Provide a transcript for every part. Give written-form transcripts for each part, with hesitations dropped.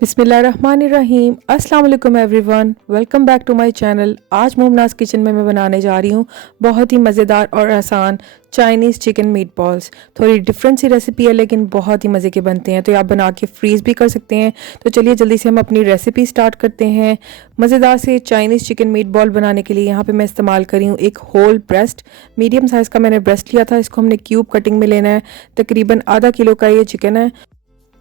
बिस्मिल्लाहिर्रहमानिर्रहीम। अस्सलाम वालेकुम everyone, welcome back to my channel. आज मुमनाज़ किचन में मैं बनाने जा रही हूँ बहुत ही मज़ेदार और आसान चाइनीज़ चिकन मीट बॉल्स। थोड़ी डिफरेंट सी रेसिपी है लेकिन बहुत ही मज़े के बनते हैं, तो आप बना के फ्रीज़ भी कर सकते हैं। तो चलिए जल्दी से हम अपनी रेसिपी स्टार्ट करते हैं। मज़ेदार से चाइनीज़ चिकन मीट बॉल बनाने के लिए यहाँ पर मैं इस्तेमाल करी हूँ एक होल ब्रेस्ट। मीडियम साइज़ का मैंने ब्रेस्ट लिया था। इसको हमने क्यूब कटिंग में लेना है। तकरीबन आधा किलो का ये चिकन है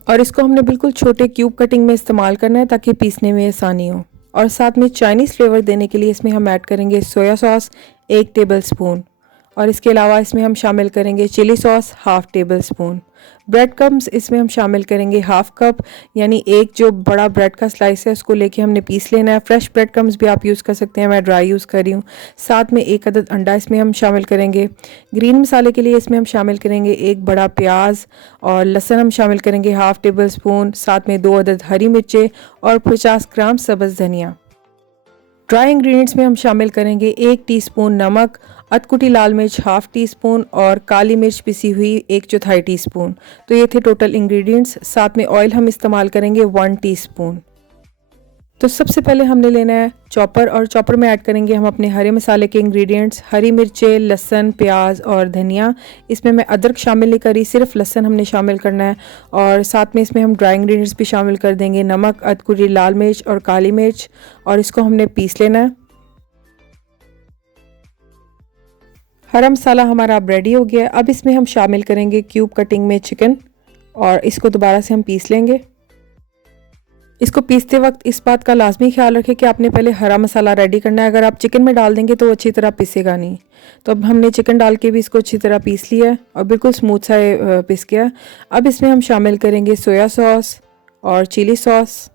और इसको हमने बिल्कुल छोटे क्यूब कटिंग में इस्तेमाल करना है ताकि पीसने में आसानी हो। और साथ में चाइनीज़ फ्लेवर देने के लिए इसमें हम ऐड करेंगे सोया सॉस 1 टेबल स्पून, और इसके अलावा इसमें हम शामिल करेंगे chilli sauce 1/2 tablespoon. Bread crumbs इसमें हम शामिल करेंगे 1/2 कप, यानी एक जो बड़ा ब्रेड का स्लाइस है उसको लेके हमने पीस लेना है। फ्रेश ब्रेड क्रम्स भी आप यूज़ कर सकते हैं, मैं ड्राई यूज़ कर रही हूँ। साथ में 1 अदद अंडा इसमें हम शामिल करेंगे। ग्रीन मसाले के लिए इसमें हम शामिल करेंगे 1 बड़ा प्याज, और लहसुन हम शामिल करेंगे 1/2 टेबल स्पून। साथ में 2 अदद हरी मिर्चें और 50 ग्राम सब्ज़ धनिया। ड्राई इंग्रेडिएंट्स में हम शामिल करेंगे 1 टीस्पून नमक, अधकुटी लाल मिर्च 1/2 टीस्पून और काली मिर्च पिसी हुई 1/4 टीस्पून। तो ये थे टोटल इंग्रेडिएंट्स। साथ में ऑयल हम इस्तेमाल करेंगे 1 टीस्पून। तो सबसे पहले हमने लेना है चॉपर, और चॉपर में ऐड करेंगे हम अपने हरे मसाले के इंग्रेडिएंट्स, हरी मिर्चें, लहसुन, प्याज और धनिया। इसमें मैं अदरक शामिल नहीं करी, सिर्फ लहसुन हमने शामिल करना है। और साथ में इसमें हम ड्राई इंग्रेडिएंट्स भी शामिल कर देंगे, नमक, अधकुटी लाल मिर्च और काली मिर्च, और इसको हमने पीस लेना है। हरा मसाला हमारा अब रेडी हो गया। अब इसमें हम शामिल करेंगे क्यूब कटिंग में चिकन, और इसको दोबारा से हम पीस लेंगे। इसको पीसते वक्त इस बात का लाजमी ख्याल रखें कि आपने पहले हरा मसाला रेडी करना है। अगर आप चिकन में डाल देंगे तो वो अच्छी तरह पिसेगा नहीं। तो अब हमने चिकन डाल के भी इसको अच्छी तरह पीस लिया है और बिल्कुल स्मूथ सा पिस गया। अब इसमें हम शामिल करेंगे सोया सॉस और चिली सॉस।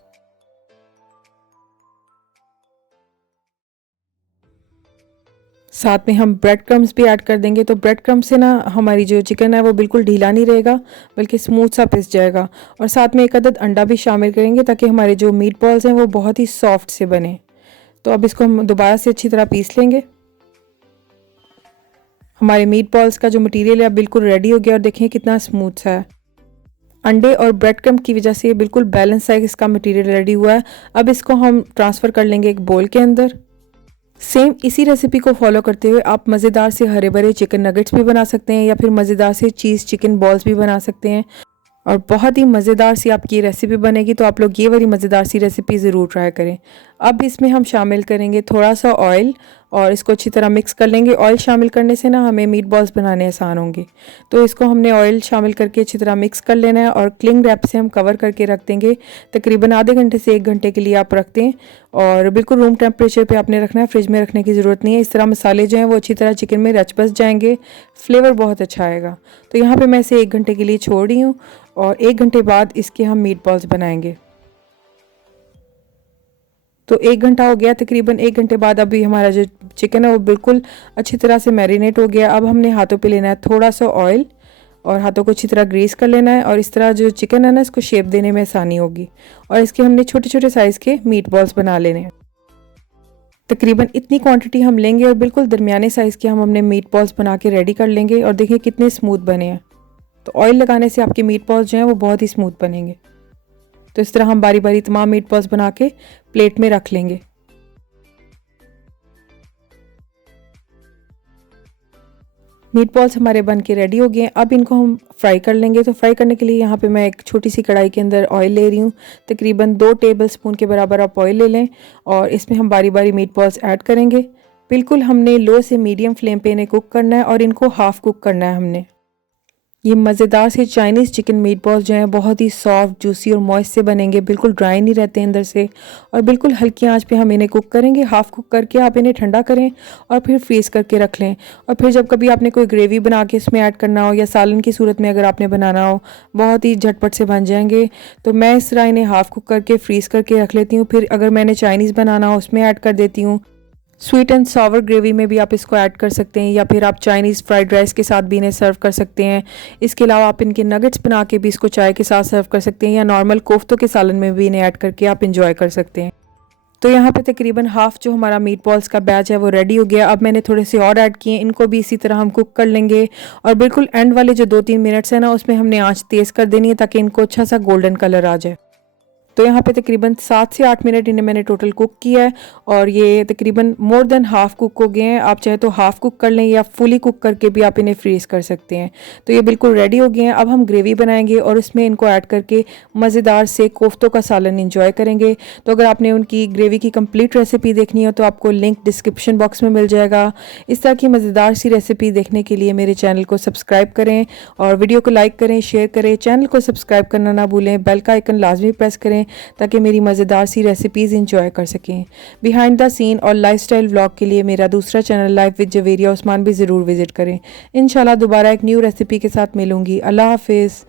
साथ में हम ब्रेड क्रम्स भी ऐड कर देंगे। तो ब्रेड क्रम्स से ना हमारी जो चिकन है वो बिल्कुल ढीला नहीं रहेगा, बल्कि स्मूथ सा पिस जाएगा। और साथ में 1 अदद अंडा भी शामिल करेंगे ताकि हमारे जो मीट बॉल्स हैं वो बहुत ही सॉफ्ट से बने। तो अब इसको हम दोबारा से अच्छी तरह पीस लेंगे। हमारे मीट बॉल्स का जो मटेरियल है अब बिल्कुल रेडी हो गया, और देखें कितना स्मूथ सा है। अंडे और ब्रेड क्रम्ब की वजह से बिल्कुल बैलेंस साइज इसका मटेरियल रेडी हुआ है। अब इसको हम ट्रांसफ़र कर लेंगे एक बोल के अंदर। सेम इसी रेसिपी को फॉलो करते हुए आप मज़ेदार से हरे भरे चिकन नगेट्स भी बना सकते हैं, या फिर मज़ेदार से चीज़ चिकन बॉल्स भी बना सकते हैं, और बहुत ही मज़ेदार सी आपकी ये रेसिपी बनेगी। तो आप लोग ये वाली मज़ेदार सी रेसिपी ज़रूर ट्राई करें। अब इसमें हम शामिल करेंगे थोड़ा सा ऑयल, और इसको अच्छी तरह मिक्स कर लेंगे। ऑयल शामिल करने से ना हमें मीट बॉल्स बनाने आसान होंगे। तो इसको हमने ऑयल शामिल करके अच्छी तरह मिक्स कर लेना है, और क्लिंग रैप से हम कवर करके रख देंगे। तकरीबन आधे घंटे से 1 घंटे के लिए आप रख दें, और बिल्कुल रूम टेम्परेचर पे आपने रखना है, फ्रिज में रखने की ज़रूरत नहीं है। इस तरह मसाले जो हैं वो अच्छी तरह चिकन में रच बस जाएंगे, फ्लेवर बहुत अच्छा आएगा। तो यहाँ पर मैं इसे 1 घंटे के लिए छोड़ रही हूँ, और 1 घंटे बाद इसके हम मीट बॉल्स बनाएंगे। तो 1 घंटा हो गया, तकरीबन 1 घंटे बाद अभी हमारा जो चिकन है वो बिल्कुल अच्छी तरह से मैरिनेट हो गया। अब हमने हाथों पे लेना है थोड़ा सा ऑयल, और हाथों को अच्छी तरह ग्रीस कर लेना है, और इस तरह जो चिकन है ना इसको शेप देने में आसानी होगी। और इसके हमने छोटे छोटे साइज़ के मीट बॉल्स बना लेने हैं। तकरीबन इतनी क्वांटिटी हम लेंगे, और बिल्कुल दरमियाने साइज़ के हम अपने मीट बॉल्स बना के रेडी कर लेंगे। और देखिए कितने स्मूथ बने हैं। तो ऑयल लगाने से आपके मीट बॉल्स जो हैं वो बहुत ही स्मूथ बनेंगे। तो इस तरह हम बारी बारी तमाम मीट बॉल्स बना के प्लेट में रख लेंगे। मीट बॉल्स हमारे बन के रेडी हो गए हैं। अब इनको हम फ्राई कर लेंगे। तो फ्राई करने के लिए यहाँ पे मैं एक छोटी सी कढ़ाई के अंदर ऑयल ले रही हूँ। तकरीबन 2 टेबल स्पून के बराबर आप ऑयल ले लें, और इसमें हम बारी बारी मीट बॉल्स ऐड करेंगे। बिल्कुल हमने लो से मीडियम फ्लेम पे इन्हें कुक करना है, और इनको हाफ़ कुक करना है हमने। ये मज़ेदार से चाइनीज़ चिकन मीट बॉल्स जो हैं बहुत ही सॉफ्ट, जूसी और मॉइस्ट से बनेंगे, बिल्कुल ड्राई नहीं रहते अंदर से। और बिल्कुल हल्की आंच पे हम इन्हें कुक करेंगे। हाफ़ कुक करके आप इन्हें ठंडा करें और फिर फ्रीज़ करके रख लें। और फिर जब कभी आपने कोई ग्रेवी बना के इसमें ऐड करना हो, या सालन की सूरत में अगर आपने बनाना हो, बहुत ही झटपट से बन जाएंगे। तो मैं इस तरह इन्हें हाफ़ कुक करके फ्रीज़ करके रख लेती हूँ। फिर अगर मैंने चाइनीज़ बनाना हो उसमें ऐड कर देती हूँ। स्वीट एंड सावर ग्रेवी में भी आप इसको ऐड कर सकते हैं, या फिर आप चाइनीज़ फ्राइड राइस के साथ भी इन्हें सर्व कर सकते हैं। इसके अलावा आप इनके नगेट्स बना के भी इसको चाय के साथ सर्व कर सकते हैं, या नॉर्मल कोफ्तों के सालन में भी इन्हें ऐड करके आप इंजॉय कर सकते हैं। तो यहाँ पे तकरीबन हाफ़ जो हमारा मीट बॉल्स का बैच है वो रेडी हो गया। अब मैंने थोड़े से और ऐड किए, इनको भी इसी तरह हम कुक कर लेंगे। और बिल्कुल एंड वाले जो 2-3 मिनट्स हैं ना उसमें हमने आँच तेज़ कर देनी है ताकि इनको अच्छा सा गोल्डन कलर आ जाए। तो यहाँ पे तकरीबन 7 से 8 मिनट इन्हें मैंने टोटल कुक किया है और ये तकरीबन मोर देन हाफ़ कुक हो गए हैं। आप चाहे तो हाफ़ कुक कर लें या फुली कुक करके भी आप इन्हें फ्रीज़ कर सकते हैं। तो ये बिल्कुल रेडी हो गए हैं। अब हम ग्रेवी बनाएंगे और उसमें इनको ऐड करके मज़ेदार से कोफ्तों का सालन इंजॉय करेंगे। तो अगर आपने उनकी ग्रेवी की कंप्लीट रेसिपी देखनी हो तो आपको लिंक डिस्क्रिप्शन बॉक्स में मिल जाएगा। इस तरह की मज़ेदार सी रेसिपी देखने के लिए मेरे चैनल को सब्सक्राइब करें और वीडियो को लाइक करें, शेयर करें। चैनल को सब्सक्राइब करना ना भूलें, बेल का आइकन लाजमी प्रेस करें ताकि मेरी मज़ेदार सी रेसिपीज़ इंजॉय कर सकें। बिहाइंड द सीन और लाइफस्टाइल व्लॉग के लिए मेरा दूसरा channel life with Javeria Usman भी ज़रूर विज़िट करें। इंशाल्लाह दोबारा एक न्यू रेसिपी के साथ मिलूंगी। अल्लाह हाफिज़।